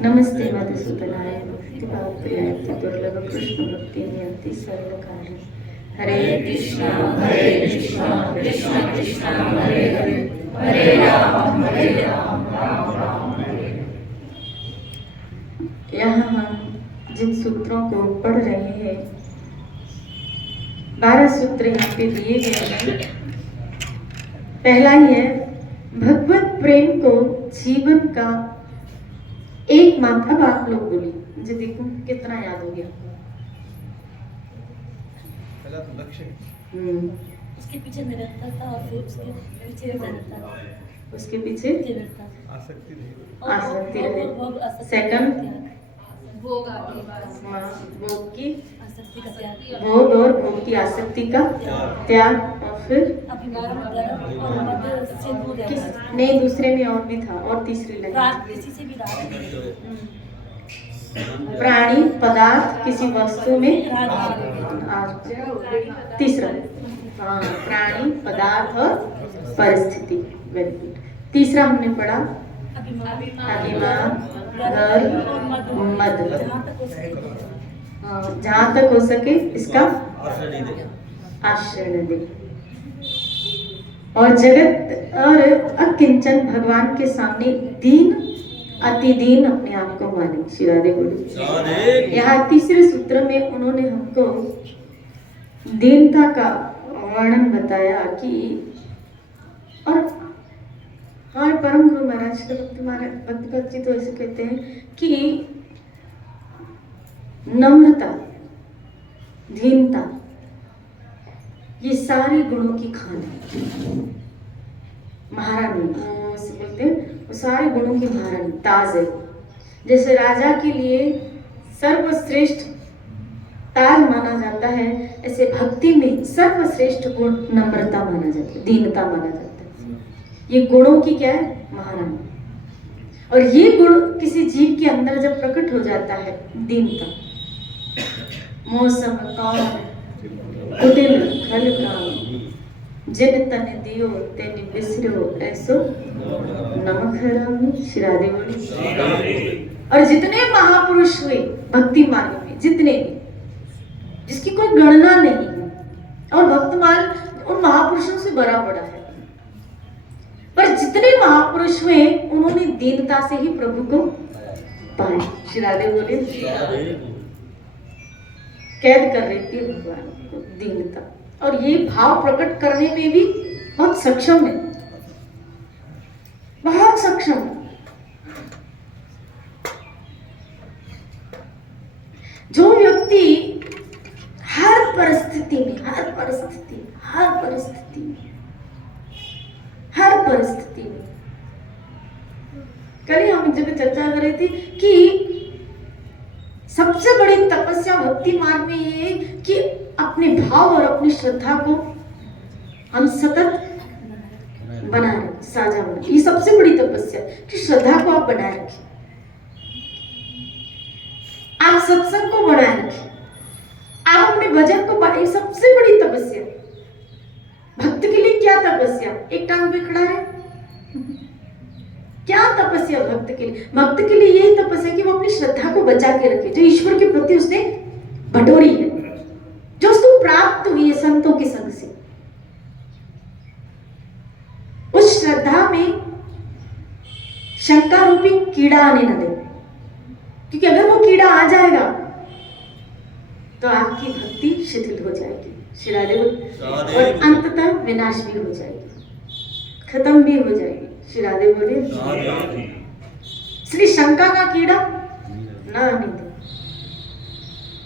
नमस्ते मधुसूदनाय भक्तिभावप्रियाय दुर्लभ कृष्ण भक्ति नियंति सर्वकार्य। हरे कृष्णा कृष्ण कृष्ण हरे हरे, हरे राम राम राम हरे हरे। यहाँ हम जिन सूत्रों को पढ़ रहे हैं, 12 सूत्र यहाँ पे दिए गए हैं। पहला ही है, भगवत प्रेम को जीवन का एकमात्र। अब आप लोग बोलिए, मुझे देखो कितना याद हो गया। पहला तो लक्ष्य, उसके पीछे निरंतर था और फिर उसके पीछे निरंतर, उसके पीछे आसक्ति आसक्ति रहे। सेकंड भोग की आसक्ति का त्याग, भोग और भोग की आसक्ति का त्याग। और फिर अभिमान और मद से दूर रहना। नहीं, दूसरे में और भी था, और तीसरी लाइन, किसी से भी राग नहीं, प्राणी पदार्थ किसी वस्तु में। तीसरा, हाँ, प्राणी पदार्थ और परिस्थिति। Very good. तीसरा हमने पढ़ा अभिमान, गर्व, मद। जहाँ तक हो सके इसका आश्रय दे। और जगत और अकिंचन भगवान के सामने दीन अति दीन अपने आप को माने। श्री राधे बोले। यहाँ तीसरे सूत्र में उन्होंने हमको दीनता का वर्णन बताया कि, और हमारे परम गुरु महाराज के भक्त जी तो ऐसे कहते हैं कि नम्रता, दीनता, ये सारे गुणों की खान है, महारानी से बोलते हैं, वो सारे गुणों की महारानी, ताज है। जैसे राजा के लिए सर्वश्रेष्ठ ताज माना जाता है, ऐसे भक्ति में सर्वश्रेष्ठ गुण नम्रता माना जाता है, दीनता माना जाता है। ये गुणों की क्या है? महारानी। और ये गुण किसी जीव के अंदर जब प्रकट हो जाता है, दीनता, मौसम कौन कुटिल खल काम जिन तन दियो तेन बिसरो ऐसो नमक हरामी। श्री राधे बोली। और जितने महापुरुष हुए भक्ति मार्ग में, जितने भी, जिसकी कोई गणना नहीं है, और भक्तमाल उन महापुरुषों से बड़ा बड़ा है, पर जितने महापुरुष हुए उन्होंने दीनता से ही प्रभु को पाया। श्री राधे बोले। कैद कर रही थी भगवान को दीनता, और ये भाव प्रकट करने में भी बहुत सक्षम है, बहुत सक्षम। जो व्यक्ति हर परिस्थिति में, हर परिस्थिति में, कल ही हम एक जगह चर्चा कर रहे थे कि सबसे बड़ी तपस्या भक्ति मार्ग में ये है कि अपने भाव और अपनी श्रद्धा को हम सतत बनाए रखें, साझा बनाए। ये सबसे बड़ी तपस्या कि श्रद्धा को आप बनाए रखें, आप सत्संग को बनाए रखें, आप अपने भजन को बनाए। सबसे बड़ी तपस्या भक्त के लिए क्या तपस्या? एक टांग पे खड़ा रहे। क्या तपस्या भक्त के लिए? भक्त के लिए यही तपस्या कि वो अपनी श्रद्धा को बचा के रखे, जो ईश्वर के प्रति उसने बटोरी है, जो उसको प्राप्त हुई है संतों के संग से। उस श्रद्धा में शंका रूपी कीड़ा आने न दे, क्योंकि अगर वो कीड़ा आ जाएगा तो आपकी भक्ति शिथिल हो जाएगी। श्री राधे। और अंततः विनाश भी हो जाएगी, खत्म भी हो जाएगी। श्री राधे बोले। श्री शंका का कीड़ा न आने दे।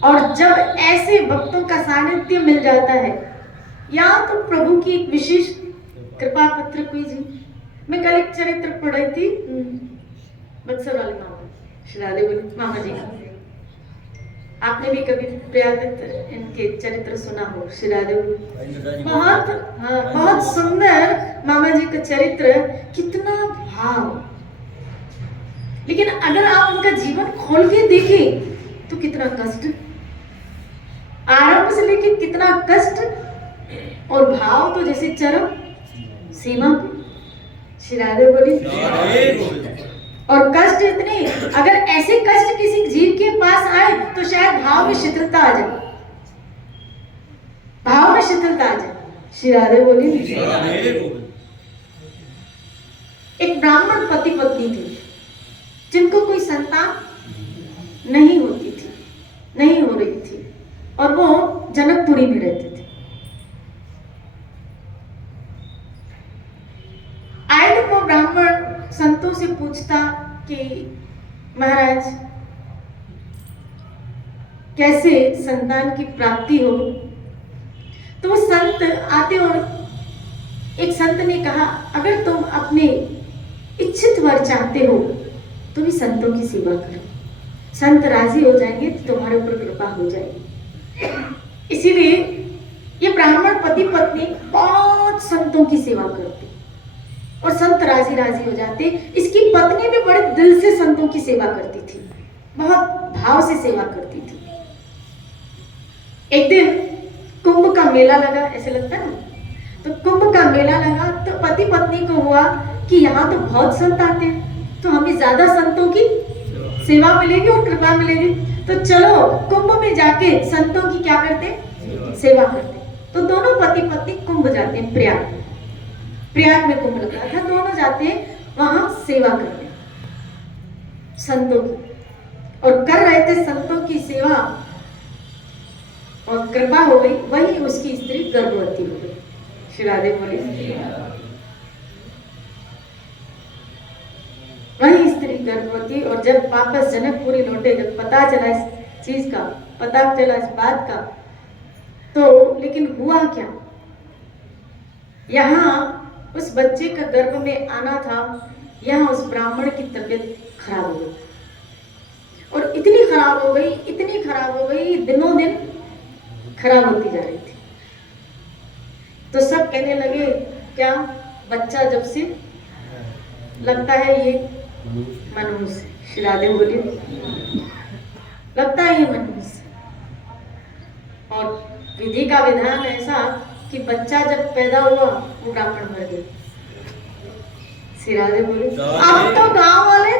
और जब ऐसे भक्तों का सानिध्य मिल जाता है, या तो प्रभु की एक विशेष कृपा पत्र कोई जी। मैं कल एक चरित्र पढ़ रही थी, बक्सर वाले मामा, श्री राधे बोले, मामा जी का। आपने भी कभी प्रयागत इनके चरित्र सुना हो। श्री राधे बोले। बहुत सुंदर मामा जी का चरित्र, कितना भाव। लेकिन अगर आप उनका जीवन खोल के देखें तो कितना कष्ट, आरंभ से लेके कितना कष्ट, और भाव तो जैसे चरम सीमा पे। श्री राधे बोली। और कष्ट इतने, अगर ऐसे कष्ट किसी जीव के पास आए तो शायद भाव में शिथिलता आ जाए, भाव में शिथिलता आ जाए। श्री राधे बोली। एक ब्राह्मण पति पत्नी थे जिनको कोई संतान नहीं होती थी, नहीं हो रही थी, और वो जनकपुरी में रहते थे। आए दिन वो ब्राह्मण संतों से पूछता कि महाराज कैसे संतान की प्राप्ति हो। तो वो संत आते और एक संत ने कहा, अगर तुम अपने इच्छित वर चाहते हो तो भी संतों की सेवा करो, संत राजी हो जाएंगे तो तुम्हारे ऊपर कृपा हो जाएगी। इसीलिए ये ब्राह्मण पति पत्नी बहुत संतों की सेवा करते और संत राजी राजी हो जाते। इसकी पत्नी भी बड़े दिल से संतों की सेवा करती थी, बहुत भाव से सेवा करती थी। एक दिन कुंभ का मेला लगा, ऐसे लगता है ना, तो कुंभ का मेला लगा तो पति पत्नी को हुआ कि यहाँ तो बहुत संत आते हैं, तो हमें ज्यादा संतों की सेवा मिलेगी और कृपा मिलेगी, तो चलो कुंभ में जाके संतों की क्या करते, सेवा करते। तो दोनों पति पत्नी कुंभ जाते हैं, प्रयाग में कुंभ लगा था, दोनों जाते हैं वहां सेवा करने संतों की, और कर रहे थे संतों की सेवा, और कृपा हो गई, वही उसकी स्त्री गर्भवती हो गई। श्री राधे बोले। वही स्त्री गर्भवती, और जब वापस जनकपुरी लौटे, जब पता चला इस चीज का, पता चला इस बात का, तो लेकिन हुआ क्या, यहाँ उस बच्चे का गर्भ में आना था, यहाँ उस ब्राह्मण की तबीयत खराब हो गई, और इतनी खराब हो गई, इतनी खराब हो गई, दिनों दिन खराब होती जा रही थी। तो सब कहने लगे, क्या बच्चा जब से लगता है ये मनुष्य, श्री राधे बोले, लगता है ये मनुष्य। और विधि का विधान ऐसा कि बच्चा जब पैदा हुआ वो ब्राह्मण मर गए। श्री राधे बोले। अब तो गांव वाले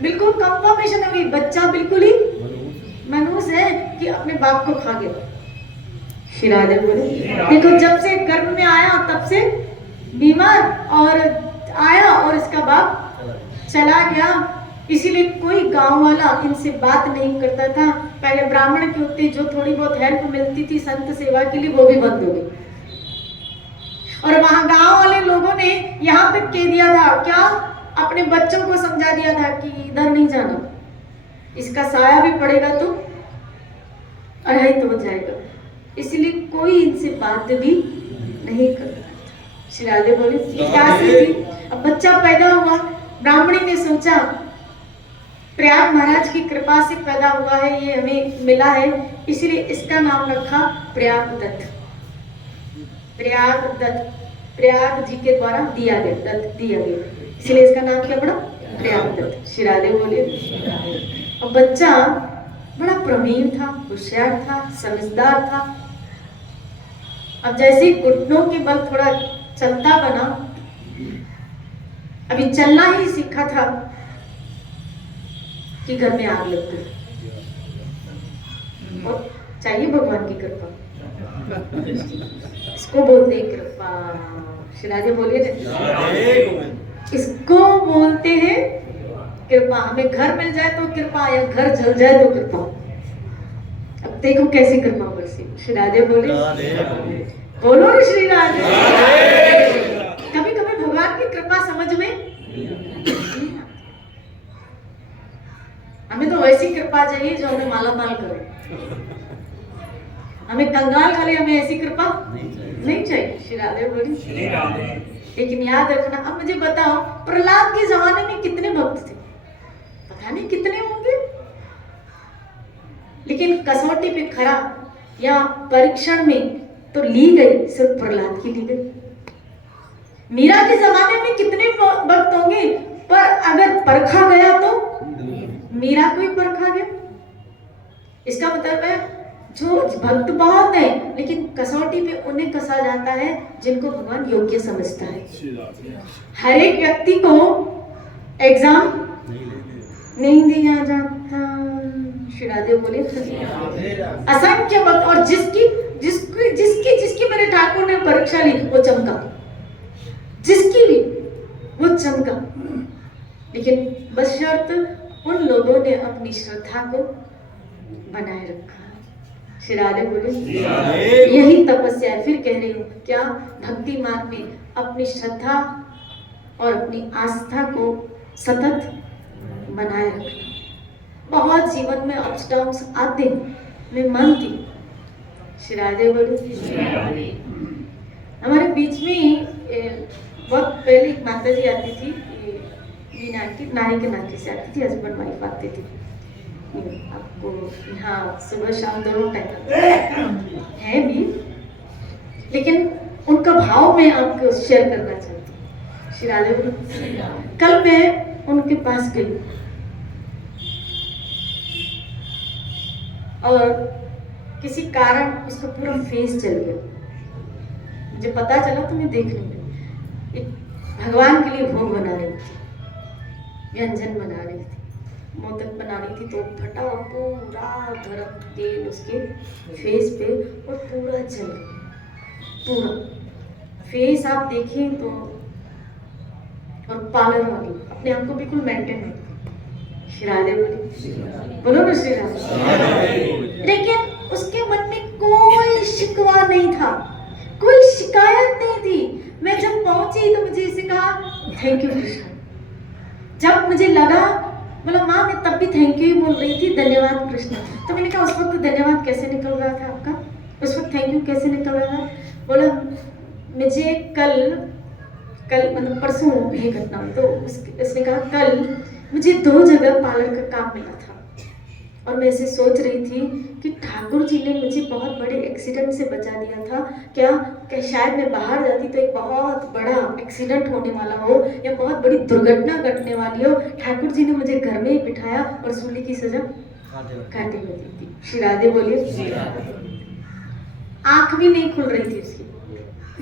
बिल्कुल कंफर्मेशन हो गई, बच्चा बिल्कुल ही मनुष्य है कि अपने बाप को खा गया। श्री राधे बोले। देखो जब से गर्भ में आया तब से बीमार, और आया और इसका बाप चला गया, इसीलिए कोई गांव वाला इनसे बात नहीं करता था। पहले ब्राह्मण के होते जो थोड़ी बहुत हेल्प मिलती थी संत सेवा के लिए, वो भी बंद हो गई, और वहां गांव वाले लोगों ने यहाँ तक कह दिया था, क्या अपने बच्चों को समझा दिया था कि इधर नहीं जाना, इसका साया भी पड़ेगा तो अरहित हो जाएगा, इसलिए कोई इनसे बात भी नहीं करता। श्री राधे बोले। क्या थी, अब बच्चा पैदा हुआ, ब्राह्मणी ने सोचा प्रयाग महाराज की कृपा से पैदा हुआ है, ये हमें मिला है, इसलिए इसका नाम रखा प्रयाग दत्त। प्रयाग दत्त प्रयाग जी के द्वारा दिया गया, दत्त दिया गया, इसलिए इसका नाम क्या पड़ा, प्रयाग दत्त। श्री राधे बोले। अब बच्चा बड़ा प्रवीण था, होशियार था, समझदार था। अब जैसे ही घुटनों के बल थोड़ा चलता बना, अभी चलना ही सीखा था कि घर में आग लग गई। और चाहिए भगवान की कृपा, इसको बोलते हैं कृपा। श्री राधे बोलिए ना, इसको बोलते हैं कृपा। हमें घर मिल जाए तो कृपा, या घर जल जाए तो कृपा। अब देखो कैसी कृपा बरसी। श्री राधे बोले, बोलो ना श्री राधे। कभी कभी भगवान की कृपा समझ में, हमें तो वैसी कृपा चाहिए जो हमें माला माल करे, हमें कंगाल करे, हमें ऐसी कृपा नहीं चाहिए। श्री राधे बोली। लेकिन याद रखना, अब मुझे बताओ प्रहलाद के जमाने में कितने भक्त थे, पता नहीं कितने होंगे, लेकिन कसौटी पे खरा या परीक्षण में तो ली गई, सिर्फ प्रहलाद की ली गई। मीरा के जमाने में कितने भक्त होंगे, पर अगर परखा गया तो मीरा को ही परखा गया। इसका मतलब है जो भक्त बहुत है, लेकिन कसौटी पे उन्हें कसा जाता है जिनको भगवान योग्य समझता है। हर एक व्यक्ति को एग्जाम नहीं दिया जाता। श्री राधे बोले असंख्य भक्त, और जिसकी जिसकी जिसकी जिसकी मेरे ठाकुर ने परीक्षा ली वो चमका, जिसकी भी वो चमका, लेकिन बशर्त उन लोगों ने अपनी श्रद्धा को बनाए रखा। श्री राधे बोले यही तपस्या है। फिर कह रही हूँ क्या, भक्ति मार्ग में अपनी श्रद्धा और अपनी आस्था को सतत बनाए रखना। बहुत जीवन में अप्स डाउन्स आते हैं, मैं मानती हूँ। श्री राधे बोले हमारे बीच में ही बहुत पहले एक माता जी आती थी, मीना आंटी, नारी के नाते से आती थी, हस्बैंड वाइफ आती थी। आपको यहाँ सुबह शाम दोनों टाइम है भी, लेकिन उनका भाव मैं आपको शेयर करना चाहती हूँ। श्री राधे बोले कल मैं उनके पास गई और किसी कारण उसका पूरा फेस जल गया। मुझे पता चला तो मैं देख लूंगी। एक भगवान के लिए भोग बना रही थी, व्यंजन बना रही थी, मोदक बना रही थी, तो फटा और पूरा गरम तेल उसके फेस पे और पूरा जल गया। पूरा फेस आप देखें तो, और पार्लर वाली अपने आप को बिल्कुल मेंटेन नहीं। श्री राधे बोलो ना श्री राधे। लेकिन उसके मन में कोई शिकवा नहीं था, कोई शिकायत नहीं थी। मैं जब पहुंची तो मुझे इसे कहा थैंक यू कृष्ण। जब मुझे लगा, बोला माँ मैं तब भी थैंक यू ही बोल रही थी, धन्यवाद कृष्ण। तो मैंने कहा उस वक्त धन्यवाद कैसे निकल रहा था आपका, उस वक्त थैंक यू कैसे निकल रहा था? बोला मुझे कल मतलब परसों ये घटना हुई। तो उसने कहा कल मुझे 2 जगह पार्लर का काम मिला था और मैं ऐसे सोच रही थी कि ठाकुर जी ने मुझे बहुत बड़े एक्सीडेंट से बचा दिया था। क्या शायद मैं बाहर जाती तो एक बहुत बड़ा एक्सीडेंट होने वाला हो या बहुत बड़ी दुर्घटना घटने वाली हो। ठाकुर जी ने मुझे घर में ही बिठाया और सूली की सजा काटे हुए दी थी। श्री राधे बोलिए। आंख भी नहीं खुल रही थी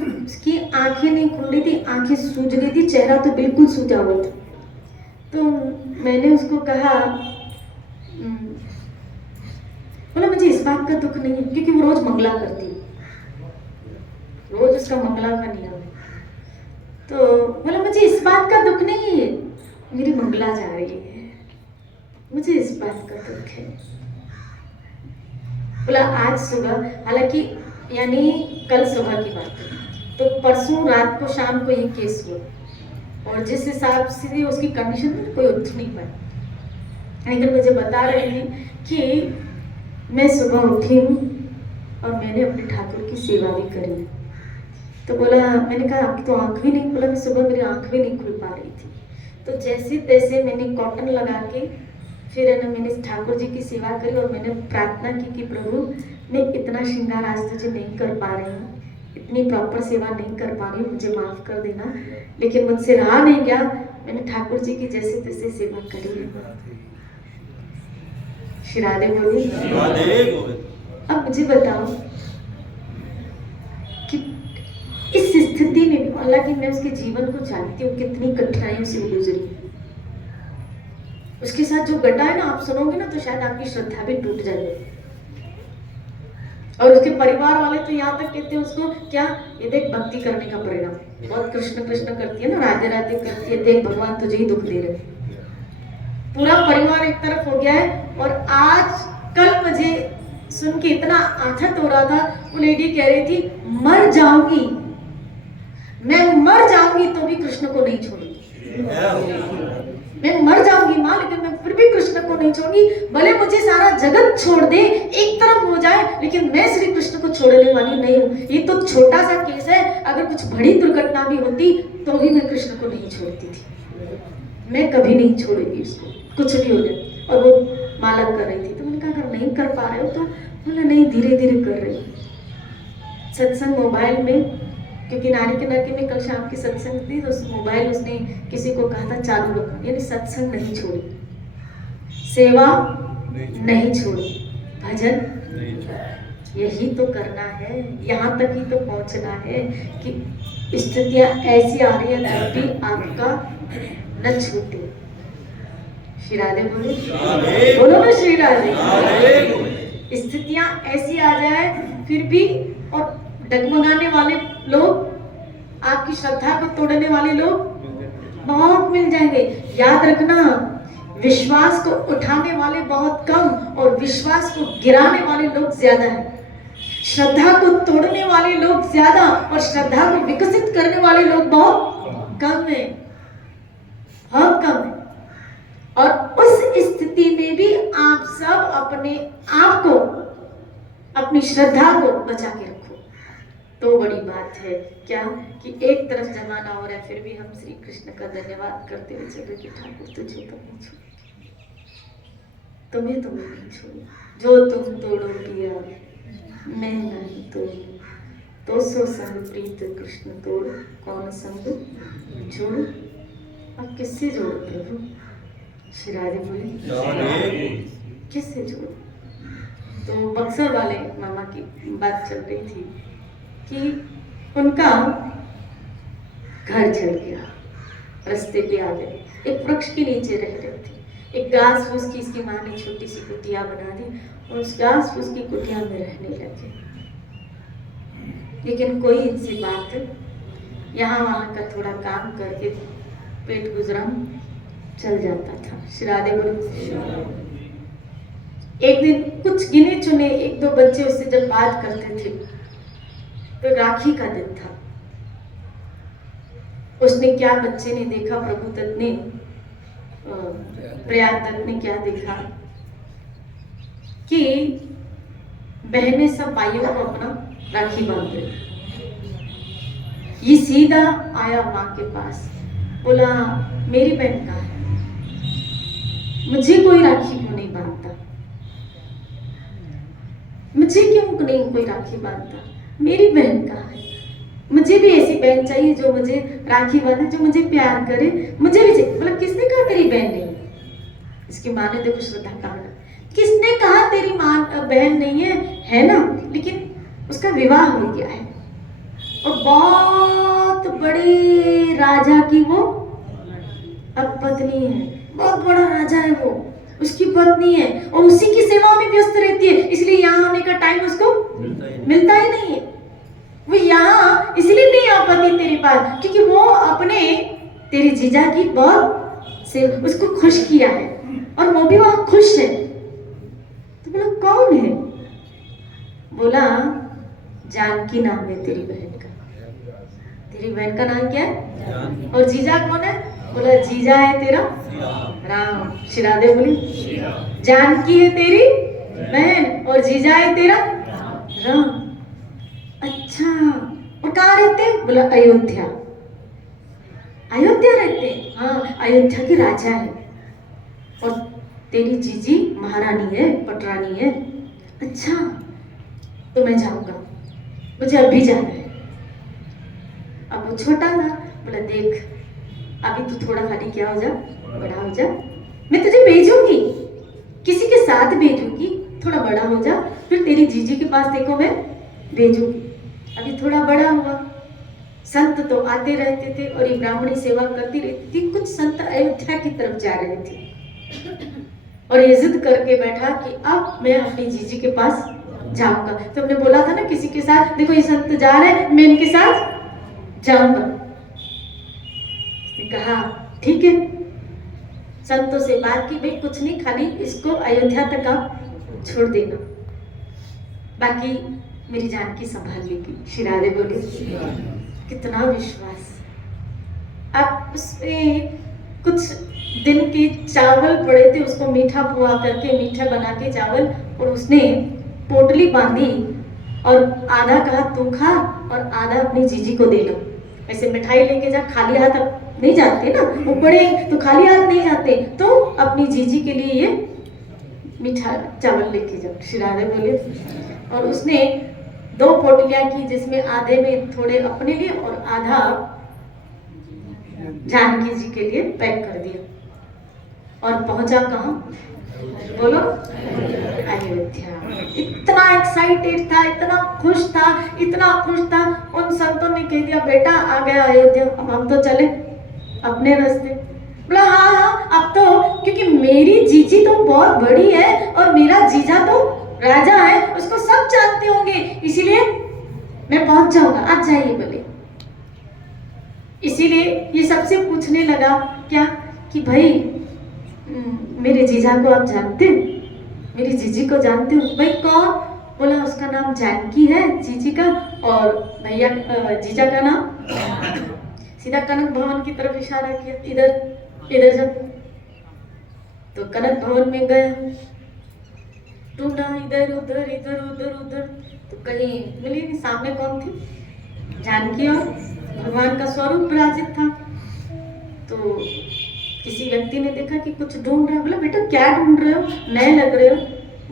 उसकी आंखें नहीं खुल रही थी, आंखें सूज रही थी, चेहरा तो बिल्कुल सूजा हुआ था। तो मैंने उसको कहा, बोला मुझे इस बात का दुख नहीं है क्योंकि वो रोज मंगला करती है, रोज उसका मंगला का नियम है। तो बोला मुझे इस बात का दुख नहीं है, मेरी मंगला जा रही है, मुझे इस बात का दुख है। बोला आज सुबह, हालांकि यानी कल सुबह की बात है, तो परसों रात को शाम को ये केस हुआ और जिस हिसाब से उसकी कंडीशन में कोई उठ नहीं पाया। लेकिन मुझे बता रहे हैं कि मैं सुबह उठी हूँ और मैंने अपने ठाकुर की सेवा भी करी। तो बोला, मैंने कहा आपकी तो आंख भी नहीं, बोला मैं सुबह मेरी आंख भी नहीं खुल पा रही थी। तो जैसे तैसे मैंने कॉटन लगा के फिर है ना मैंने ठाकुर जी की सेवा करी और मैंने प्रार्थना की कि प्रभु मैं इतना श्रृंगार आज तुझे नहीं कर पा रही हूँ, इतनी प्रॉपर सेवा नहीं कर पा रही हूँ, मुझे माफ कर देना। लेकिन मुझसे रहा नहीं गया, मैंने ठाकुर जी की जैसे तैसे सेवा करी। श्री राधे बोली। अब मुझे बताओ कि इस स्थिति में भी, हालांकि मैं उसके जीवन को जानती हूँ कितनी कठिनाइयों से गुजरी, उसके साथ जो घटा है ना, आप सुनोगे ना तो शायद आपकी श्रद्धा भी टूट जाएगी। और उसके परिवार वाले तो यहाँ तक कहते हैं उसको, क्या ये देख भक्ति करने का परिणाम, बहुत कृष्ण कृष्ण करती है ना, राधे राधे करती है, देख भगवान तुझे ही दुख दे रहे। पूरा परिवार एक तरफ हो गया है। और आज कल मुझे सुन के इतना आथत हो रहा था, वो लेडी कह रही थी मर जाऊंगी, मैं मर जाऊंगी तो भी कृष्ण को नहीं छोड़ूंगी, मैं मर जाऊंगी माँ लेकिन मैं फिर भी कृष्ण को नहीं छोड़ूंगी, भले मुझे सारा जगत छोड़ दे, एक तरफ हो जाए, लेकिन मैं श्री कृष्ण को छोड़ने वाली नहीं हूँ। ये तो छोटा सा केस है, अगर कुछ बड़ी दुर्घटना भी होती तो भी मैं कृष्ण को नहीं छोड़ती थी, मैं कभी नहीं छोड़ेगी उसको, कुछ भी हो जाए। और वो माला कर रही थी, तो मैंने कहा अगर नहीं कर पा रहे हो तो, बोला नहीं धीरे धीरे कर रही हूँ। सत्संग मोबाइल में, क्योंकि नारी के नाके में कल शाम की सत्संग थी, तो उस मोबाइल उसने किसी को कहा था चालू रखो, यानी सत्संग नहीं छोड़ी, सेवा नहीं छोड़ी, भजन यही तो करना है, यहाँ तक ही तो पहुँचना है कि स्थितियाँ ऐसी आ रही है तब भी आपका न छूटे। श्री राधे बोले, राधे। बोलो ना श्री राधे। स्थितियां ऐसी आ जाए फिर भी, और डगमगाने वाले लोग, आपकी श्रद्धा को तोड़ने वाले लोग बहुत मिल जाएंगे। याद रखना, विश्वास को उठाने वाले बहुत कम और विश्वास को गिराने वाले लोग ज्यादा हैं। श्रद्धा को तोड़ने वाले लोग ज्यादा और श्रद्धा को विकसित करने वाले लोग बहुत कम हैं, बहुत कम हैं। और उस स्थिति में भी आप सब अपने आप को, अपनी श्रद्धा को बचा के रखो। तो बड़ी बात है क्या कि एक तरफ जमाना हो रहा है, फिर भी हम श्री कृष्ण का धन्यवाद करते हुए चले कि ठाकुर तुझे तो नहीं छोड़, तुम्हें नहीं छोड़, जो तुम तोड़ो पिया मैं नहीं तोड़ू, तो सो संग प्रीत कृष्ण तोड़, कौन संग जोड़। अब किससे जोड़ो प्रभु? श्री राधे बोले, किससे जोड़ो? तो बक्सर वाले मामा की बात चल रही थी कि उनका घर जल गया, रास्ते पे आ गए, एक वृक्ष के नीचे रह रहे थे। एक घास फूस की इसकी माँ ने छोटी सी कुटिया बना दी और उस घास फूस की कुटिया में रहने लगे। लेकिन कोई इनसे बात यहाँ वहाँ का थोड़ा काम करके पेट गुजरान चल जाता था। श्री राधे बोले। एक दिन कुछ गिने चुने एक दो बच्चे उससे जब बात करते थे तो राखी का दिन था। उसने क्या, बच्चे ने देखा, प्रभु दत्त ने, प्रयाग दत्त ने क्या देखा कि बहनें सब भाइयों को अपना राखी बांध रही। ये सीधा आया माँ के पास, बोला मेरी बहन कहाँ है, मुझे कोई राखी क्यों नहीं बांधता, मुझे क्यों नहीं कोई राखी बांधता, मेरी बहन कहाँ है, मुझे भी ऐसी बहन चाहिए जो मुझे राखी बांधे, जो मुझे प्यार करे, मुझे भी चाहिए। मतलब किसने कहा तेरी बहन नहीं? इसकी माँ ने देखो श्रद्धा कहा, किसने कहा तेरी माँ बहन नहीं है ना, लेकिन उसका विवाह हो गया है और बहुत बड़े राजा की वो अब पत्नी है, बहुत बड़ा राजा है वो, उसकी पत्नी है और उसी की सेवा में व्यस्त रहती है, इसलिए यहाँ आने का टाइम उसको मिलता ही नहीं है। वो यहाँ इसलिए नहीं आ पाती तेरे पास क्योंकि वो अपने तेरे जीजा की बहुत से उसको खुश किया है और वो भी वहां खुश है। तो बोला कौन है? बोला जानकी नाम है तेरी बहन का। तेरी बहन का नाम क्या है? और जीजा कौन है? बोला जीजा है तेरा राम। श्री राधे बोली, जानकी है तेरी बहन और जीजा है तेरा राम। अच्छा, और कहाँ रहते हैं? बोला अयोध्या। अयोध्या रहते हैं? हाँ, अयोध्या के राजा है और तेरी जीजी महारानी है, पटरानी है। अच्छा, तो मैं जाऊंगा, मुझे अभी जाना है। अब वो छोटा था, बोला देख अभी तू थोड़ा खाली क्या हो जा, बड़ा हो जा, मैं तुझे भेजूंगी, किसी के साथ भेजूंगी, थोड़ा बड़ा हो जा, फिर तेरी जीजी के पास देखो मैं भेजूंगी। अभी थोड़ा बड़ा हुआ, संत तो आते रहते थे और ये ब्राह्मणी सेवा करती रहती थी। कुछ संत अयोध्या की तरफ जा रहे थे और ये जिद करके बैठा कि अब मैं अपनी जीजी के पास जाऊंगा। तो हमने बोला था ना किसी के साथ, देखो ये संत जा रहे हैं, मैं इनके साथ जाऊंगा। कहा ठीक है, संतों से बात की, भाई कुछ नहीं, खाली इसको अयोध्या तक आप छोड़ देना, बाकी मेरी जानकी संभाल लेगी। श्री राधे बोले, कितना विश्वास। अब उसमें कुछ दिन के चावल पड़े थे, उसको मीठा पुआ करके, मीठा बना के चावल, और उसने पोटली बांधी और आधा कहा तू खा और आधा अपनी जीजी को दे लो। ऐसे मिठाई लेके जा, खाली हाथ अब नहीं जाते ना, वो बड़े तो खाली हाथ नहीं जाते, तो अपनी जीजी के लिए ये मीठा चावल लेके जाओ। श्री राधे बोले, और उसने 2 पोटलियां की, जिसमें आधे में थोड़े अपने लिए और आधा जानकी जी के लिए पैक कर दिया। और पहुंचा कहाँ? बोलो अयोध्या। इतना एक्साइटेड था, इतना खुश था, इतना खुश था। उन संतों ने कह दिया बेटा आ गया अयोध्या, अब हम तो चले अपने रास्ते। बोला हाँ हाँ अब तो, क्योंकि मेरी जीजी तो बहुत बड़ी है और मेरा जीजा तो राजा है, उसको सब जानते होंगे, इसीलिए मैं पहुंच जाऊंगा, आप जाइए बोले। इसीलिए ये सबसे पूछने लगा क्या कि भाई मेरे जीजा को आप जानते हो, मेरी जीजी को जानते हो? भाई कौन? बोला उसका नाम जानकी है जीजी का, और भैया जीजा का नाम। सीधा कनक भवन की तरफ इशारा किया, इधर इधर जा। तो कनक भवन में गया, ढूंढा इधर उधर इधर उधर उधर, तो कहीं मिली नहीं। सामने कौन थी? जानकी और भगवान का स्वरूप विराजित था। तो किसी व्यक्ति ने देखा कि कुछ ढूंढ रहा है। बोला बेटा क्या ढूंढ रहे हो, नए लग रहे हो?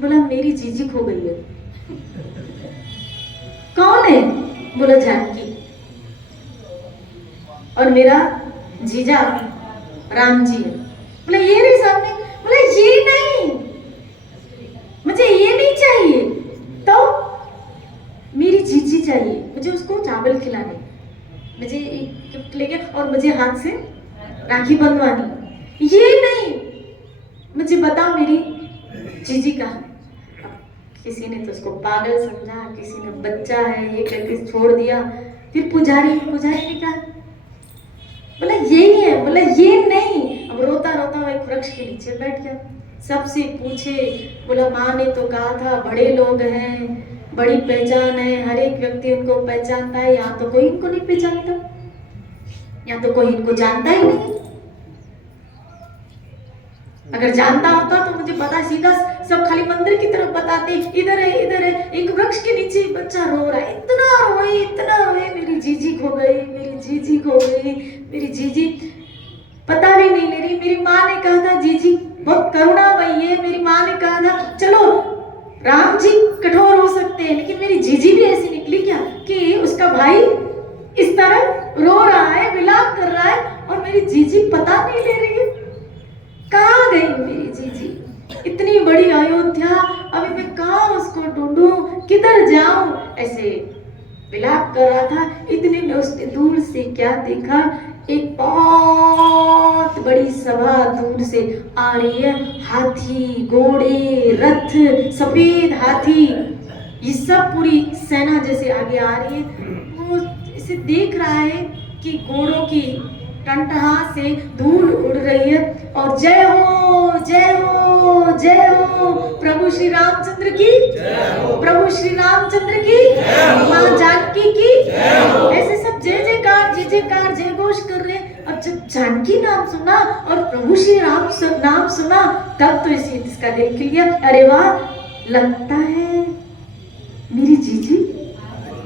बोला मेरी जीजी खो गई है। कौन है? बोला जानकी। और मेरा जीजा राम जी है। बोला ये रही सामने। बोला ये नहीं, मुझे ये नहीं चाहिए, तो मेरी जीजी चाहिए, मुझे उसको चावल खिलाने, मुझे एक गिफ्ट लेके और मुझे हाथ से राखी बंधवानी। ये नहीं, मुझे बताओ मेरी जीजी कहाँ? किसी ने तो उसको पागल समझा, किसी ने बच्चा है ये करके छोड़ दिया। फिर पुजारी ने कहा बोला यही है। बोला ये नहीं। अब रोता रोता वो एक वृक्ष के नीचे बैठ गया। सबसे पूछे, बोला माँ ने तो कहा था बड़े लोग हैं, बड़ी पहचान है, हर एक व्यक्ति उनको पहचानता है, यहाँ तो कोई इनको नहीं पहचानता, यहाँ तो कोई इनको जानता ही नहीं। अगर जानता होता तो मुझे पता, सीधा सब खाली मंदिर की तरफ बताते, इधर है इधर है। एक वृक्ष के नीचे बच्चा रो रहा है, इतना रोए, मेरी जीजी खो गई, मेरी जीजी खो गई, मेरी जीजी पता भी नहीं ले रही। मेरी माँ ने कहा था जीजी बहुत करुणामयी है, मेरी माँ ने कहा था चलो राम जी कठोर हो सकते हैं, लेकिन मेरी जीजी भी ऐसी निकली क्या कि उसका भाई इस तरह रो रहा है, विलाप कर रहा है, और मेरी जीजी पता नहीं ले रही है। कहाँ गई मेरी जीजी? इतनी बड़ी अयोध्या, अभी मैं कहाँ उसको ढूंढूं, किधर जाऊं? ऐसे विलाप कर रहा था। इतने में उसने दूर से क्या देखा, एक बहुत बड़ी सभा दूर से आ रही है। हाथी, घोड़े, रथ, सफेद हाथी, ये सब पूरी सेना जैसे आगे आ रही है। वो इसे देख रहा है कि घोड़ों की टंटहा से धूल उड़ रही है, और जय हो जय हो जय हो प्रभु श्री रामचंद्र की, प्रभु श्री रामचंद्र की, माँ जानकी की, ऐसे सब जय जयकार जय घोष कर रहे हैं। अब जब जानकी नाम सुना और प्रभु श्री राम नाम सुना, तब तो इसका दिल खिल गया। अरे वाह, लगता है मेरी जीजी,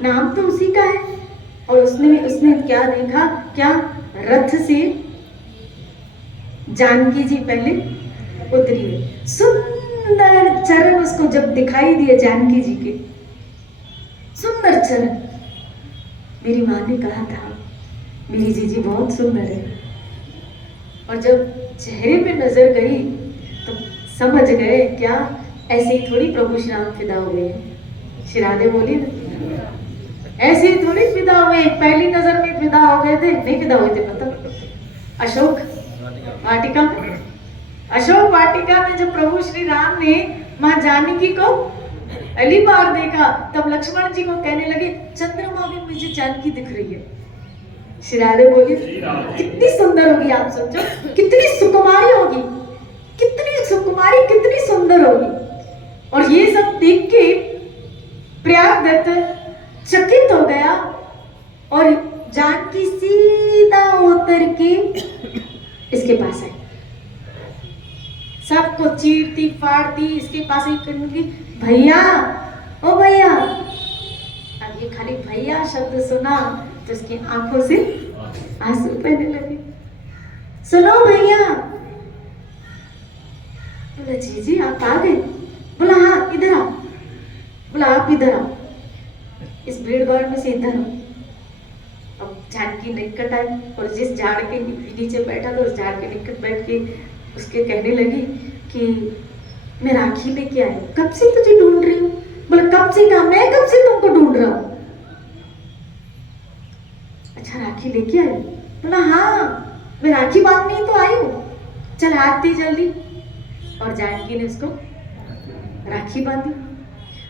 नाम तो उसी का है। और उसने क्या देखा, क्या रथ से जानकी जी पहले उतरी, सुंदर चरण उसको जब दिखाई दिए जानकी जी के, सुंदर चरण। मेरी माँ ने कहा था मेरी जीजी बहुत सुंदर है, और जब चेहरे पे नजर गई तो समझ गए क्या, ऐसे ही थोड़ी प्रभु श्री राम फिदा हुए हैं। श्री राधे बोली ना, ऐसे ही थोड़ी फिदा हुए, पहली नजर में फिदा हो गए थे, नहीं फिदा हुए थे पता। अशोक वाटिका में, अशोक वाटिका में जब प्रभु श्री राम ने माँ जानकी को पहली बार देखा, तब लक्ष्मण जी को कहने लगे चंद्रमा में मुझे जानकी दिख रही है। श्री राधे बोली कितनी सुंदर होगी, आप सोचो कितनी सुकुमारी होगी, कितनी सुकुमारी, कितनी सुंदर होगी। और ये सब देख के प्रयागदत्त चकित हो गया, और जानकी सीधा उतर के इसके पास आई, सबको चीरती फाड़ती इसके पास ही करने लगी, भैया ओ भैया। अब ये खाली भैया शब्द सुना तो इसकी आंखों से आंसू बहने लगे। सुनो भैया। बोला जी आप आ गए? बोला हाँ इधर आओ। बोला आप इधर आओ, इस भीड़ भाड़ में से इधर आओ। अब जानकी निकट आई, और जिस झाड़ के नीचे बैठा था उस झाड़ के निकट बैठ के उसके कहने लगी कि मैं राखी लेके आई, कब से तुझे ढूंढ रही हूँ। बोला कब से? कहा मैं कब से तुमको ढूंढ रहा हूँ। अच्छा राखी लेके आई? बोला हाँ मैं राखी बांधने ही तो आई हूँ, चल हाथ दे जल्दी। और जानकी ने उसको राखी बांधी।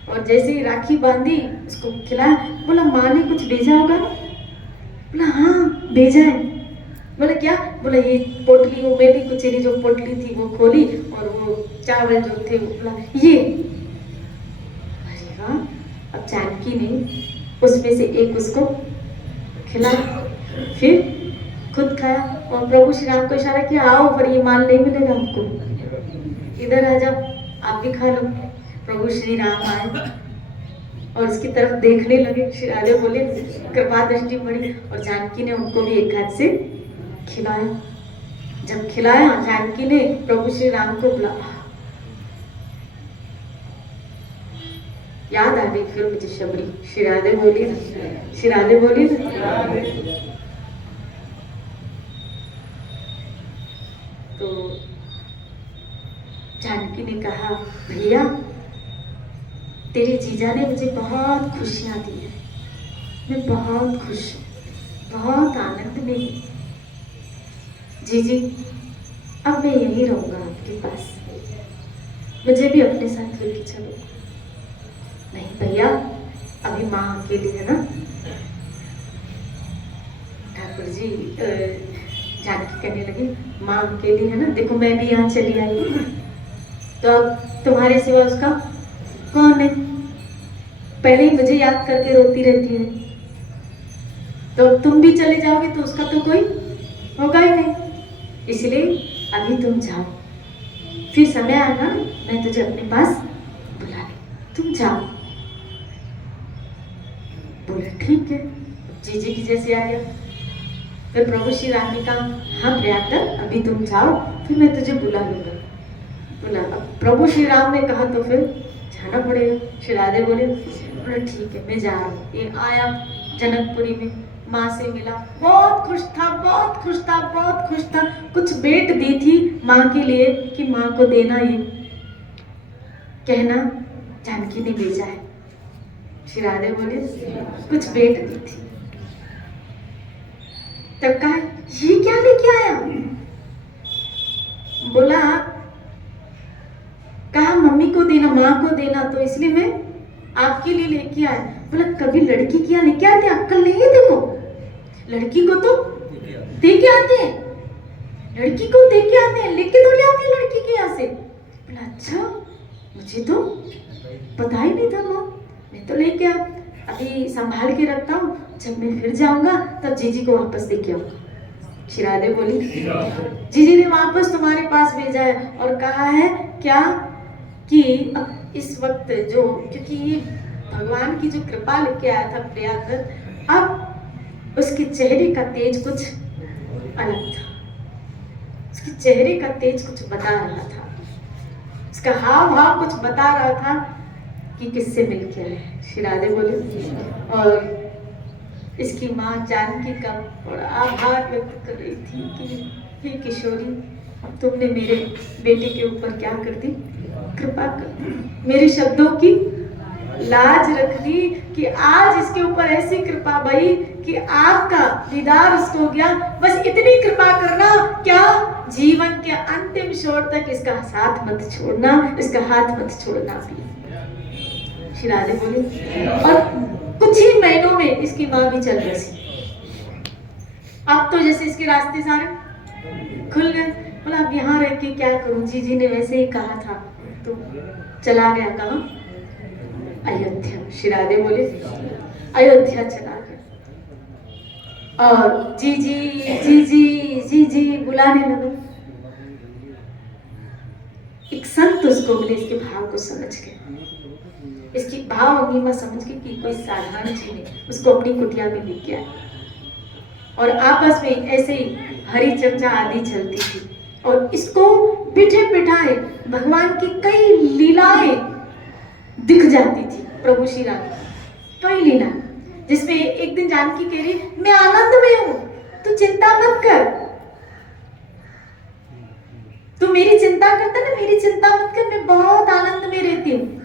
और जैसे ही राखी बांधी उसको खिलाया, बोला माँ ने कुछ भेजा होगा ना? बोला हाँ भेजा है। बोला क्या? बोला ये पोटली, वो मेरी कुचेरी जो पोटली थी वो खोली और वो चावल जो थे वो, बोला ये। अरे वाह। अब जानकी ने उसमें से एक उसको खिलाया, फिर खुद खाया और प्रभु श्री राम को इशारा किया आओ, पर ये माल नहीं मिलेगा आपको, इधर आ जाओ आप भी खा लो। प्रभु श्री राम आए और उसकी तरफ देखने लगे। श्री राधे बोले, कृपा दृष्टि पड़ी और जानकी ने उनको भी एक हाथ से खिलाया। जब खिलाया जानकी ने प्रभु श्री राम को बुलाया, याद आ गई फिर मुझे शबरी। श्री राधे बोली ना, श्री राधे बोली ना। तो जानकी ने कहा भैया तेरे जीजा ने मुझे बहुत खुशियां दी है, मैं बहुत खुश हूँ, बहुत आनंद में हूँ। जीजी अब मैं यहीं रहूंगा आपके पास, मुझे भी अपने साथ लेके चलो। नहीं भैया अभी माँ अकेली है ना। ठाकुर जी जानकी कहने लगी माँ अकेली है ना, देखो मैं भी यहाँ चली आई हूँ, तो अब तुम्हारे सिवा उसका कौन है? पहले ही मुझे याद करके रोती रहती है, तो अब तुम भी चले जाओगे तो उसका तो कोई होगा ही नहीं, इसलिए अभी तुम जाओ, फिर समय आएगा मैं तुझे अपने पास बुला लूं, तुम जाओ। बोले ठीक है, जीजी की जैसे आ गया। फिर प्रभु श्री राम ने कहा हाँ प्रयागराज अभी तुम जाओ, फिर मैं तुझे बुला लूंगा। बोला अब प्रभु श्री राम ने कहा तो फिर जाना पड़ेगा। श्री राधे बोले ठीक है मैं जा रहा हूँ। ये आया जनकपुरी में, माँ से मिला, बहुत खुश था, बहुत खुश था, बहुत खुश था। कुछ भेंट दी थी माँ के लिए कि माँ को देना, ये कहना जानकी ने भेजा है। श्री राधे बोले कुछ भेंट दी थी। तब कहा ये क्या लेके आया? बोला कहा मम्मी को देना, माँ को देना, तो इसलिए मैं आपके लिए लेके आया। बोला कभी लड़की की यहाँ लेके आते, अक्ल नहीं है देखो, लड़की को तो दे के आते हैं, लड़की को दे के आते हैं, लेके थोड़ी आते हैं लड़की के यहाँ से। बोला अच्छा मुझे तो पता ही नहीं था माँ, मैं तो लेके आ, अभी संभाल के रखता हूँ, जब मैं फिर जाऊंगा तब जीजी को वापस देके आऊंगा। श्री राधे बोली जीजी ने वापस तुम्हारे पास भेजा है और कहा है क्या कि अब इस वक्त जो, क्योंकि ये भगवान की जो कृपा लेके आया था प्रयागराज, अब उसके चेहरे का तेज कुछ अलग था, उसके चेहरे का तेज कुछ बता रहा था, उसका हाव भाव कुछ बता रहा था कि किससे मिल के आए। श्री राधे बोले और इसकी माँ जानकी का बड़ा आभार व्यक्त कर रही थी कि हे किशोरी तुमने मेरे बेटे के ऊपर क्या कर दी, कृपा कर दी, मेरे शब्दों की लाज रख ली कि आज इसके ऊपर ऐसी कृपा भई कि आपका दीदार उसको हो गया। बस इतनी कृपा करना, क्या जीवन के अंतिम छोर तक इसका साथ मत छोड़ना, इसका हाथ मत छोड़ना भी। श्री राधे बोले और कुछ ही महीनों में इसकी माँ भी चल बसी। अब तो जैसे इसके रास्ते सारे खुल गए। बोला अब यहाँ रह के क्या करूं, जीजी ने वैसे ही कहा था, तो चला गया कहाँ, अयोध्या। श्री राधे बोले अयोध्या चला गया और जीजी जीजी जीजी बुलाने लगे। एक संत उसको मिले, इसके भाव को समझ के, इसकी भाव भंगिमा समझ के कि कोई साधारण चीज नहीं, उसको अपनी कुटिया में लेके आया और आपस में ऐसे ही हरी चर्चा आदि चलती थी और इसको बिठे बिठाए भगवान की कई लीलाएं दिख जाती थी। प्रभु श्री राम कई लीला, जिसमें एक दिन जानकी कह रही मैं आनंद में हूं, तू चिंता मत कर, तू मेरी चिंता करता ना, मेरी चिंता मत कर, मैं बहुत आनंद में रहती हूँ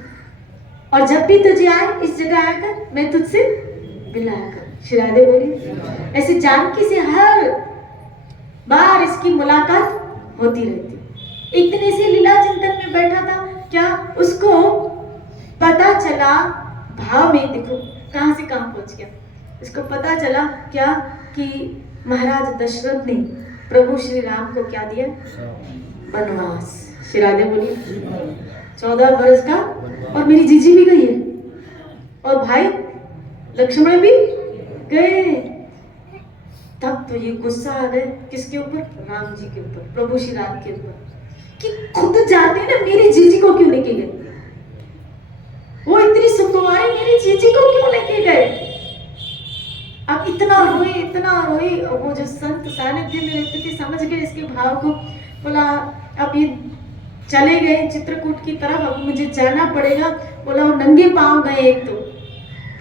और जब भी तुझे आए इस जगह आकर मैं तुझसे मिलाया कर। श्री राधे बोली ऐसे जानकी से हर बार इसकी मुलाकात होती रहती। एक दिन ऐसे लीला चिंतन में में बैठा था, क्या उसको पता चला, भाव में देखो कहां से कहां पहुंच गया। उसको पता चला क्या कि महाराज दशरथ ने प्रभु श्री राम को क्या दिया, वनवास। श्री राधे बोली 14 बरस का, और मेरी जीजी भी गई है और भाई लक्ष्मण भी गए। तब तो ये गुस्सा आ गए किसके ऊपर, राम जी के ऊपर, प्रभु श्री राम के ऊपर, कि खुद जाते ना मेरी जीजी को क्यों लेके गए, वो इतनी सुकुमारी मेरी जीजी को क्यों लेके गए। अब इतना रोई और वो जो संत सानिध्य में रहते थे समझ गए इसके भाव को। बोला अब ये चले गए चित्रकूट की तरफ, अब मुझे जाना पड़ेगा। बोला वो नंगे पांव गए, एक तो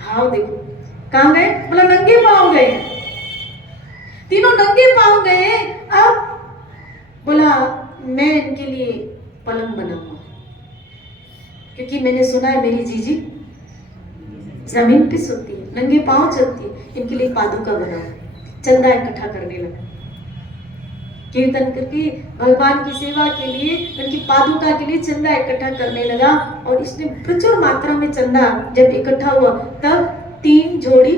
भाव देखो कहां गए, बोला नंगे पांव गए, तीनों नंगे पांव गए। अब बोला मैं इनके लिए पलंग बनाऊंगा, क्योंकि मैंने सुना है मेरी जीजी जमीन पे सोती है, नंगे पांव चलती है, इनके लिए पादुका बनाओ। चंदा इकट्ठा करने लगा, कीर्तन करके भगवान की सेवा के लिए, उनकी पादुका के लिए चंदा इकट्ठा करने लगा। और इसने प्रचुर मात्रा में चंदा जब इकट्ठा हुआ तब 3 जोड़ी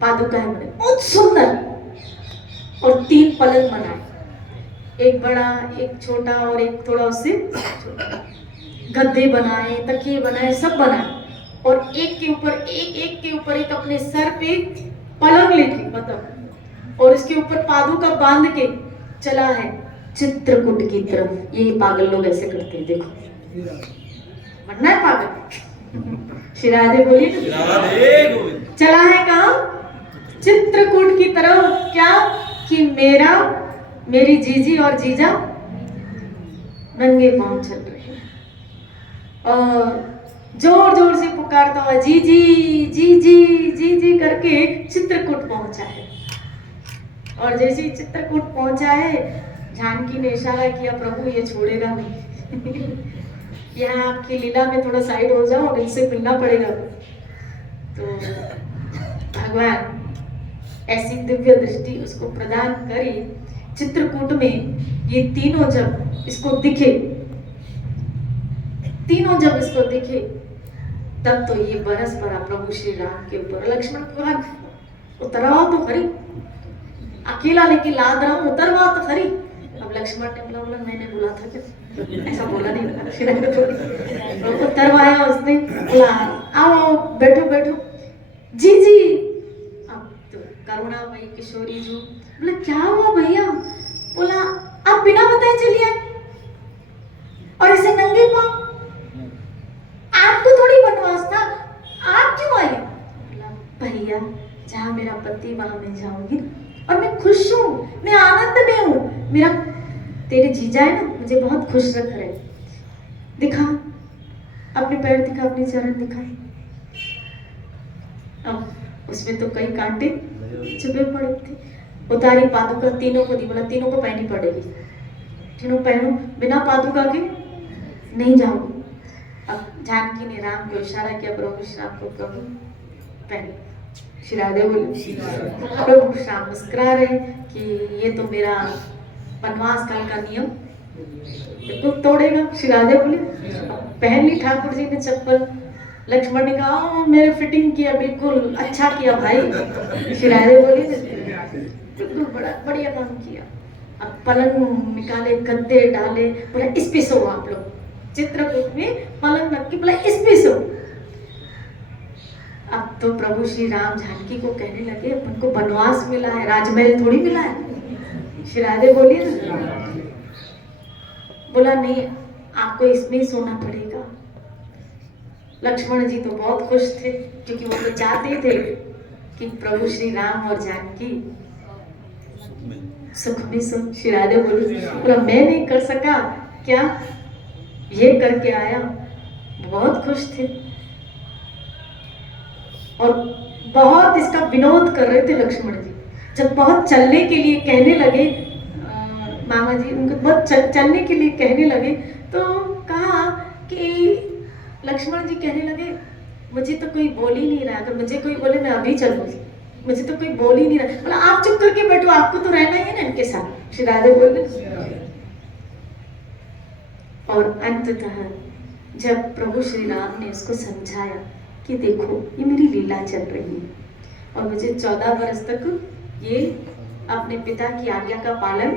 पादुकाएं बने, बहुत सुंदर, और 3 पलंग बनाए, एक बड़ा, एक छोटा और एक थोड़ा उससे छोटा। गद्दे बनाए, तकिए बनाए, सब बनाए, और एक के ऊपर एक अपने सर पे पलंग लेके मतलब, और इसके ऊपर पादुका बांध के चला है चित्रकूट की तरफ। ये पागल लोग ऐसे करते हैं, देखो बनना है पागल। श्री राधे बोली, चला है कहाँ, चित्रकूट की तरफ। क्या कि मेरी जीजी और जीजा नंगे पांव चल रहे हैं, और जोर जोर से पुकारता हुआ जीजी जीजी जीजी करके चित्रकूट पहुंचा है। और जैसे ही चित्रकूट पहुंचा है, जानकी ने इशारा किया प्रभु ये छोड़ेगा नहीं। यहाँ आपकी लीला में थोड़ा साइड हो जाओ और इनसे मिलना पड़ेगा। तो भगवान ऐसी दिव्य दृष्टि उसको प्रदान करी। चित्रकूट में ये तीनों जब इसको दिखे, तब तो ये बरस पड़ा प्रभु श्री राम के ऊपर। लक्ष्मण को उतरवा तो खरी, अकेला लेके लाद रहा हूं, उतरवा तो खरी। अब लक्ष्मण ने बोला मैंने बोला था क्या, ऐसा बोला नहीं। उतरवाया उसने, बोला आओ बैठो बैठो जी जी। अब तो करुणामयी किशोरी जी, बोला क्या हुआ भैया, बोला आप बिना बताए चलिए और इसे नंगे पांव, आपको थोड़ी बनवास था, आप क्यों आए। बोला भैया जहाँ मेरा पति वहां मैं जाऊंगी, और मैं खुश हूँ, मैं आनंद में हूँ। मेरा तेरे जीजा है ना, मुझे बहुत खुश रख रहे। दिखा अपने पैर, दिखा अपने चरण दिखा। अब उसमें तो कई कांटे चुभे पड़े थे। उतारी पादुका, तीनों को दी, बोला तीनों को पहननी पड़ेगी, तीनों पहनो, बिना पादुका के नहीं जाओगे। अब जानकी ने राम को इशारा किया, प्रभु श्याम को प्रभु पहने। श्री राधे बोले, प्रभु श्याम मुस्कुरा रहे कि ये तो मेरा वनवास काल का नियम बिल्कुल तोड़ेगा। श्री राधे बोले, पहन ली ठाकुर जी ने चप्पल। लक्ष्मण ने कहा मेरे फिटिंग किया, बिल्कुल अच्छा किया भाई। श्री राधे बोले बिल्कुल बड़ा बढ़िया काम किया। अब पलंग निकाले, गद्दे डाले, बोला इस पे सो आप लोग। चित्रकूट में पलंग रख के बोला इस पे सो। अब तो प्रभु श्री राम जानकी को कहने लगे उनको वनवास मिला है, राजमहल थोड़ी मिला है। श्री राधे बोलिए ना, बोला नहीं आपको इसमें ही सोना पड़ेगा। लक्ष्मण जी तो बहुत खुश थे, क्योंकि वो तो चाहते थे कि प्रभु श्री राम और जानकी सुख में सो। श्री राधे बोली, बोला मैं नहीं कर सका क्या, ये करके आया। बहुत खुश थे और बहुत इसका विनोद कर रहे थे लक्ष्मण जी। जब बहुत चलने के लिए कहने लगे, मामा जी उनको बहुत चलने के लिए कहने लगे, तो कहा कि लक्ष्मण जी कहने लगे मुझे तो कोई बोल ही नहीं रहा, अगर मुझे कोई बोले मैं अभी चलूंगी, मुझे तो कोई बोल ही नहीं रहा। बोला आप चुप करके बैठो, आपको तो रहना ही है ना इनके साथ। श्री राधे बोले और अंततः जब प्रभु श्री राम ने उसको समझाया कि देखो ये मेरी लीला चल रही है और मुझे 14 वर्ष तक ये अपने पिता की आज्ञा का पालन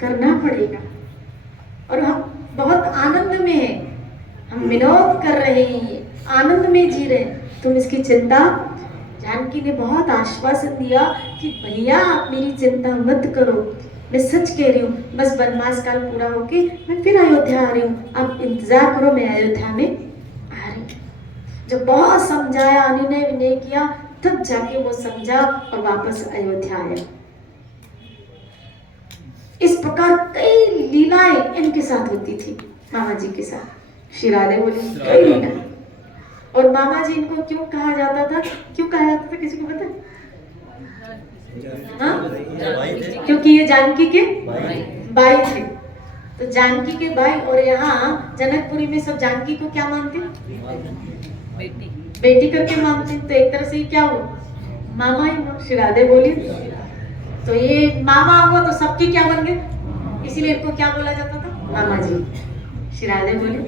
करना पड़ेगा और हम बहुत आनंद में हैं, हम विनोद कर रहे हैं, आनंद में जी रहे हैं, तुम इसकी चिंता। जानकी ने बहुत आश्वासन दिया कि भैया आप मेरी चिंता मत करो, मैं सच कह रही हूँ, बस वनवास काल पूरा होके मैं फिर अयोध्या आ रही हूँ, आप इंतजार करो, मैं अयोध्या में आ रही हूँ। जब बहुत समझाया, निर्णय विनय किया, तब जाके वो समझा और वापस अयोध्या आया। इस प्रकार कई लीलाएं इनके साथ होती थी, मामा जी के साथ। श्री राधे बोली कई लीलाएं। और मामा जी इनको क्यों कहा जाता था, क्यों कहा जाता था, किसी को पता है? हाँ? क्योंकि ये जानकी के भाई थे। तो जानकी के भाई, और यहाँ जनकपुरी में सब जानकी को क्या मानते? बेटी करके मानते। तो एक तरह से ये क्या हुआ, मामा ही हुआ। श्री राधे बोली तो ये मामा हुआ तो सबके क्या बन गए, इसीलिए इनको क्या बोला जाता था, मामा जी। श्री राधे बोली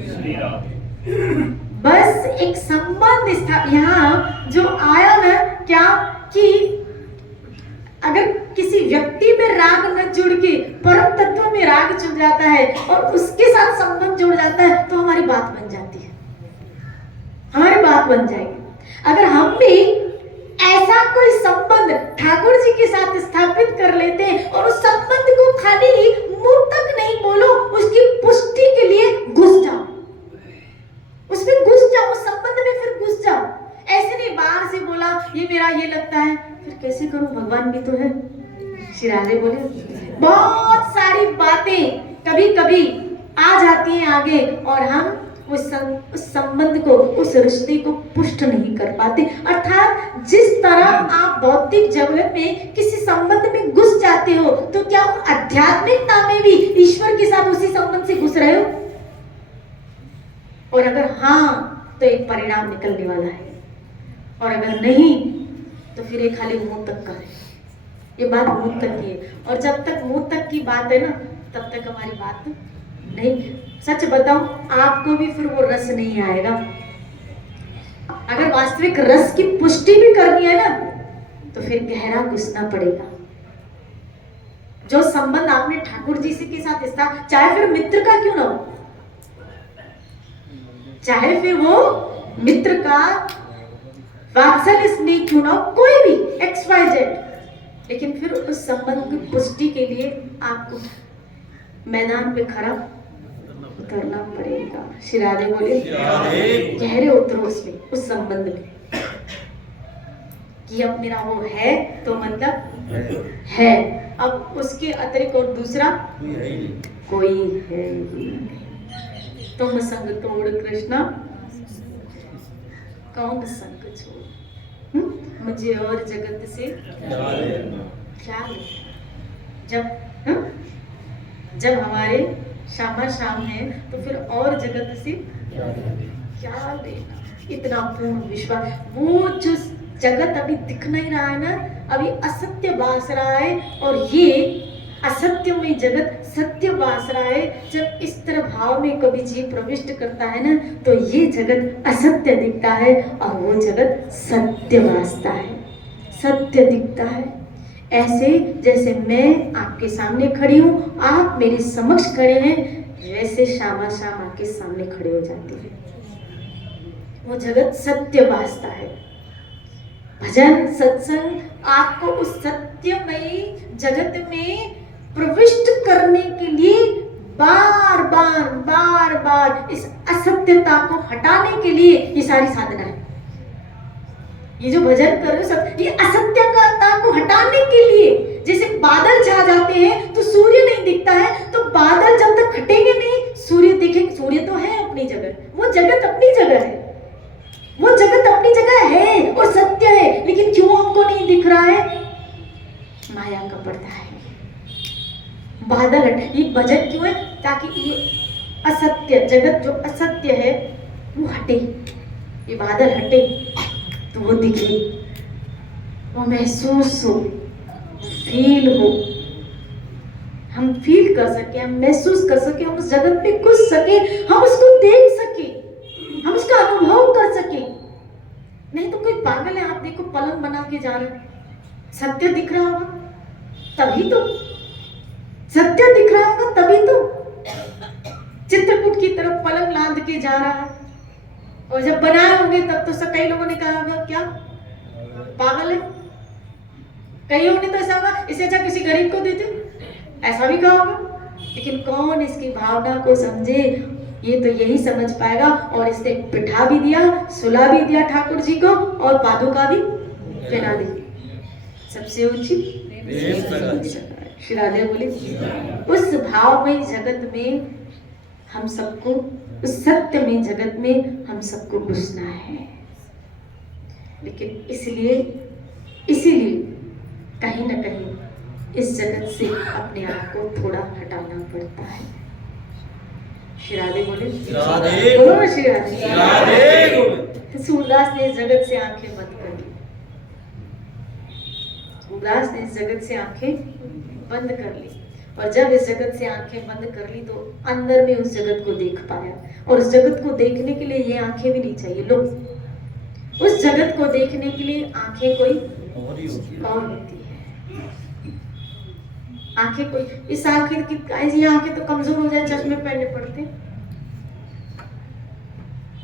बस एक संबंध था यहाँ जो आया ना, क्या कि अगर किसी व्यक्ति में राग न जुड़ के परम तत्व में राग जुड़ जाता है और उसके साथ संबंध जुड़ जाता है तो हमारी बात बन जाती है, हमारी बात बन जाएगी। अगर हम भी ऐसा कोई संबंध ठाकुर जी के साथ स्थापित कर लेते हैं और उस संबंध को खाली मुंह तक नहीं बोलो, उसकी पुष्टि के लिए घुस जाओ, उसमें घुस जाओ, उस संबंध में फिर घुस जाओ। ऐसे नहीं बाहर से बोला ये मेरा ये लगता है, फिर कैसे करूं, भगवान भी तो है। श्री राधे बोले बहुत सारी बातें कभी कभी आ जाती हैं आगे और हम उस संबंध को, उस रिश्ते को पुष्ट नहीं कर पाते। अर्थात जिस तरह आप भौतिक जगत में किसी संबंध में घुस जाते हो तो क्या आध्यात्मिकता में भी ईश्वर के साथ उसी संबंध से घुस रहे हो? और अगर हाँ तो एक परिणाम निकलने वाला है, और अगर नहीं तो फिर ये खाली मुंह तक का है। ये बात मुंह तक की है, और जब तक मुंह तक की बात है ना तब तक हमारी बात नहीं। सच बताऊं आपको भी फिर वो रस नहीं आएगा। अगर वास्तविक रस की पुष्टि भी करनी है ना तो फिर गहरा घुसना पड़ेगा। जो संबंध आपने ठाकुर जी से के साथ स्थापित, चाहे फिर मित्र का क्यों ना हो, चाहे फिर वो मित्र का वात्सल्य स्नेह क्यों ना हो, कोई भी XYZ, लेकिन फिर उस संबंध की पुष्टि के लिए आपको मैदान पे खड़ा उतरना पड़ेगा। श्री राधे बोले गहरे उतरो उसमें, उस संबंध में कि अब मेरा वो है तो मतलब है, अब उसके अतिरिक्त और दूसरा कोई है ही नहीं। तुम संग तोड़ कृष्णा कौन संग छोड़, मुझे और जगत से क्या जब हमारे श्यामा श्याम है तो फिर और जगत से क्या लेना। इतना पूर्ण विश्वास, वो जो जगत अभी दिख नहीं रहा है ना, अभी असत्य बास रहा है, और ये असत्यमय जगत सत्य बास रहा है। जब इस तरह भाव में कभी जीव प्रविष्ट करता है ना तो ये जगत असत्य दिखता है और वो जगत सत्य बासता है, सत्य दिखता है। ऐसे जैसे मैं आपके सामने खड़ी हूँ, आप मेरे समक्ष खड़े हैं, वैसे श्यामा श्याम आपके सामने खड़े हो जाते हैं। वो जगत सत्य भासता है। भजन सत्संग आपको उस सत्यमयी जगत में प्रविष्ट करने के लिए बार बार इस असत्यता को हटाने के लिए ये सारी साधना है। ये जो भजन कर रहे हो सब, ये असत्यता को हटाने के लिए। जैसे बादल छा जाते हैं तो सूर्य नहीं दिखता है, तो बादल जब तक हटेंगे नहीं सूर्य दिखेंगे। सूर्य तो है अपनी जगह, वो जगत अपनी जगह है, वो जगत अपनी जगह है और सत्य है, लेकिन क्यों हमको नहीं दिख रहा है? माया का पर्दा है। बादल हटे, ये भजन क्यों है? ताकि ये असत्य जगत जो असत्य है वो हटे, ये बादल हटे तो वो दिखे, वो महसूस हो, फील हो। हम फील कर सके, हम महसूस कर सके, हम उस जगत में घुस सके, हम उसको देख सके, हम उसका अनुभव कर सके। नहीं तो कोई पागल है, आप देखो पलंग बना के जा रहे हैं, सत्य दिख रहा होगा तभी तो, सत्य दिख रहा होगा तभी तो चित्रकूट की तरफ पलंग लाद के जा रहा है। और जब बनाए होंगे तब तो कई लोगों ने कहा होगा क्या पागल है, कईयों ने तो ऐसा होगा इसे अच्छा किसी गरीब को देते, ऐसा भी कहा होगा। लेकिन कौन इसकी भावना को समझे, ये तो यही समझ पाएगा। और इसने बिठा भी दिया, सुला भी दिया ठाकुर जी को, और पादुका भी पहना दी। सबसे ऊंची श्री राधे बोले, उस भावमय जगत में हम सबको, उस सत्य में जगत में हम सबको घुसना है। लेकिन इसीलिए कहीं ना कहीं इस जगत से अपने आप को थोड़ा हटाना पड़ता है। श्री राधे बोले, बोलो ना श्री राधे। सूरदास ने इस जगत से आंखें बंद कर ली, सूरदास ने इस जगत से आंखें बंद कर ली। और जब इस जगत से आंखें बंद कर ली तो अंदर में उस जगत को देख पाया। और उस जगत को देखने के लिए ये आंखें भी नहीं चाहिए। लोग, उस जगत को देखने के लिए आंखें कोई और होती है। आंखें कोई, इस आंखें की ये आंखें तो कमजोर हो जाए, चश्मे पहनने पड़ते।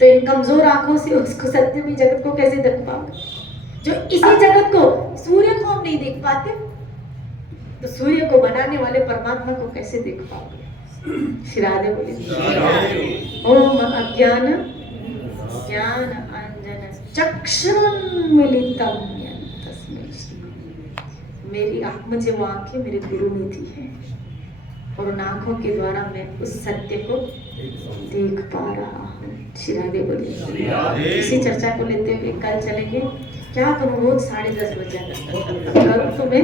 तो इन कमजोर आंखों से उसको सत्य में जगत को कैसे देख पाओगे? जो इसी जगत को, सूर्य को हम नहीं देख पाते, तो सूर्य को बनाने वाले परमात्मा को कैसे देख पाओगे? श्री राधे बोले, ओम अज्ञान ज्ञान अंजन चक्षुरुन्मीलितं येन तस्मै श्री। मेरी आंख, मुझे वो आंखें मेरे गुरु ने दी है, और उन आंखों के द्वारा मैं उस सत्य को देख पा रहा हूँ। श्री राधे बोले। इसी चर्चा को लेते हुए कल चलेंगे। क्या करूँ, रोज 10:30 बजे करूँ तो मैं